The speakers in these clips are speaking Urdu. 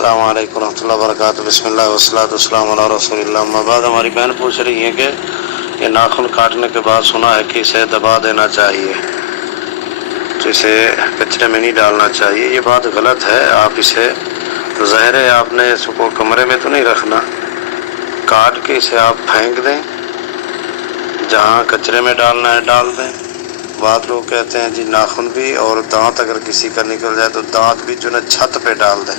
السلام علیکم ورحمۃ اللہ وبرکاتہ۔ بسم اللہ والصلاۃ والسلام علی رسول اللہ۔ اما بعد، ہماری بہن پوچھ رہی ہے کہ یہ ناخن کاٹنے کے بعد سنا ہے کہ اسے دبا دینا چاہیے، تو اسے کچرے میں نہیں ڈالنا چاہیے۔ یہ بات غلط ہے۔ آپ اسے ظاہر ہے آپ نے اس کو کمرے میں تو نہیں رکھنا، کاٹ کے اسے آپ پھینک دیں، جہاں کچرے میں ڈالنا ہے ڈال دیں۔ بعض لوگ کہتے ہیں جی ناخن بھی اور دانت اگر کسی کا نکل جائے تو دانت بھی جو ہے چھت پہ ڈال دیں،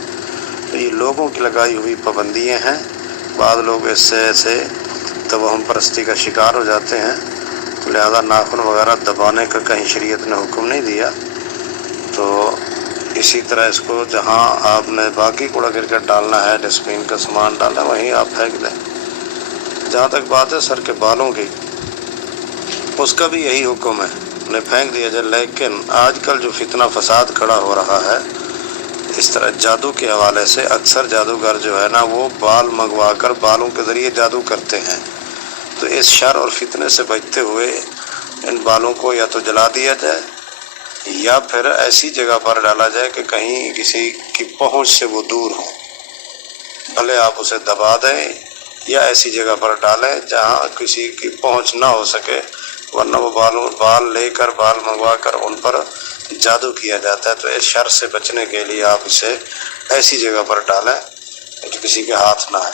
تو یہ لوگوں کی لگائی ہوئی پابندیاں ہیں۔ بعض لوگ اس سے ایسے توہم پرستی کا شکار ہو جاتے ہیں، تو لہذا ناخن وغیرہ دبانے کا کہیں شریعت نے حکم نہیں دیا۔ تو اسی طرح اس کو جہاں آپ نے باقی کوڑا کرکٹ ڈالنا ہے، ڈسٹ بین کا سامان ڈالنا ہے، وہیں آپ پھینک دیں۔ جہاں تک بات ہے سر کے بالوں کی، اس کا بھی یہی حکم ہے، انہیں پھینک دیا جائے۔ لیکن آج کل جو فتنہ فساد کھڑا ہو رہا ہے اس طرح جادو کے حوالے سے، اکثر جادوگر جو ہے نا وہ بال منگوا کر بالوں کے ذریعے جادو کرتے ہیں، تو اس شر اور فتنے سے بچتے ہوئے ان بالوں کو یا تو جلا دیا جائے یا پھر ایسی جگہ پر ڈالا جائے کہ کہیں کسی کی پہنچ سے وہ دور ہوں۔ بھلے آپ اسے دبا دیں یا ایسی جگہ پر ڈالیں جہاں کسی کی پہنچ نہ ہو سکے، ورنہ وہ بال لے کر، بال منگوا کر ان پر جادو کیا جاتا ہے۔ تو اس شر سے بچنے کے لیے آپ اسے ایسی جگہ پر ڈالیں جو کسی کے ہاتھ نہ آئے۔